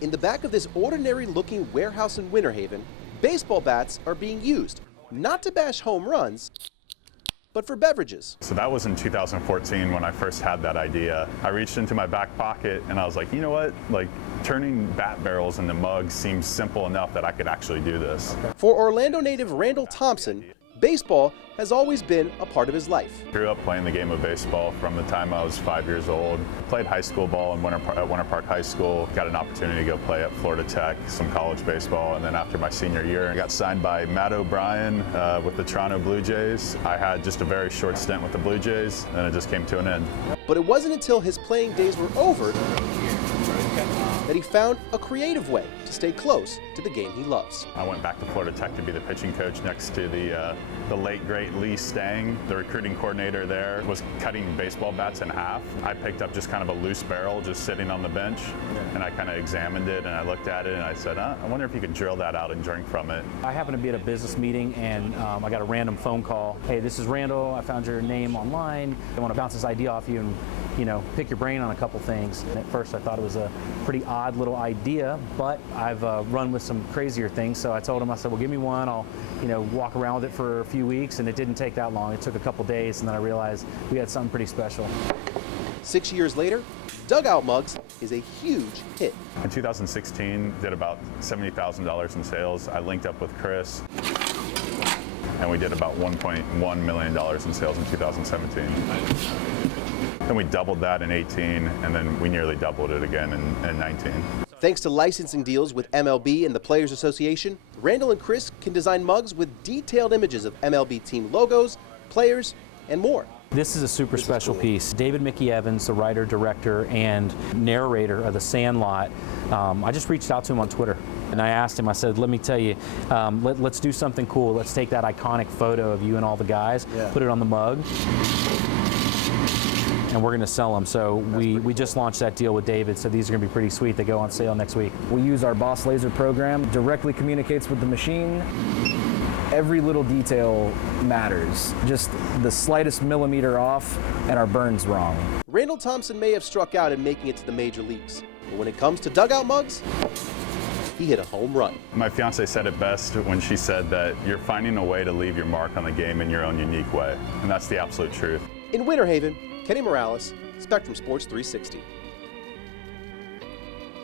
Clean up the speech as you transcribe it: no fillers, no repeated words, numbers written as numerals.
In the back of this ordinary-looking warehouse in Winter Haven, baseball bats are being used, not to bash home runs, but for beverages. So that was in 2014 when I first had that idea. I reached into my back pocket and I was like, you know what? Like, turning bat barrels into mugs seems simple enough that I could actually do this. For Orlando native Randall Thompson, baseball has always been a part of his life. Grew up playing the game of baseball from the time I was 5 years old. Played high school ball at Winter Park High School. Got an opportunity to go play at Florida Tech, some college baseball, and then after my senior year, I got signed by Matt O'Brien with the Toronto Blue Jays. I had just a very short stint with the Blue Jays, and it just came to an end. But it wasn't until his playing days were over that he found a creative way to stay close to the game he loves. I went back to Florida Tech to be the pitching coach next to the late, great Lee Stang. The recruiting coordinator there was cutting baseball bats in half. I picked up just kind of a loose barrel just sitting on the bench, and I kind of examined it, and I looked at it, and I said, I wonder if you could drill that out and drink from it. I happened to be at a business meeting, and I got a random phone call. Hey, this is Randall. I found your name online. I want to bounce this idea off you and, pick your brain on a couple things. And at first I thought it was a pretty odd little idea, but I've run with some crazier things. So I told him, I said, well, give me one. I'll, walk around with it for a few weeks, and it didn't take that long. It took a couple days, and then I realized we had something pretty special. 6 years later, Dugout Mugs is a huge hit. In 2016, did about $70,000 in sales. I linked up with Kris, and we did about $1.1 million in sales in 2017. Then we doubled that in 18, and then we nearly doubled it again in 19. Thanks to licensing deals with MLB and the Players Association, Randall and Kris can design mugs with detailed images of MLB team logos, players, and more. This is a super special piece. David Mickey Evans, the writer, director, and narrator of The Sandlot, I just reached out to him on Twitter, and I asked him, I said, let me tell you, let's do something cool. Let's take that iconic photo of you and all the guys, put it on the mug, and we're going to sell them. So we just launched that deal with David, so these are going to be pretty sweet. They go on sale next week. We use our Boss Laser program, directly communicates with the machine. Every little detail matters. Just the slightest millimeter off and our burn's wrong. Randall Thompson may have struck out in making it to the major leagues, but when it comes to Dugout Mugs, he hit a home run. My fiance said it best when she said that you're finding a way to leave your mark on the game in your own unique way, and that's the absolute truth. In Winter Haven, Kenny Morales, Spectrum Sports 360.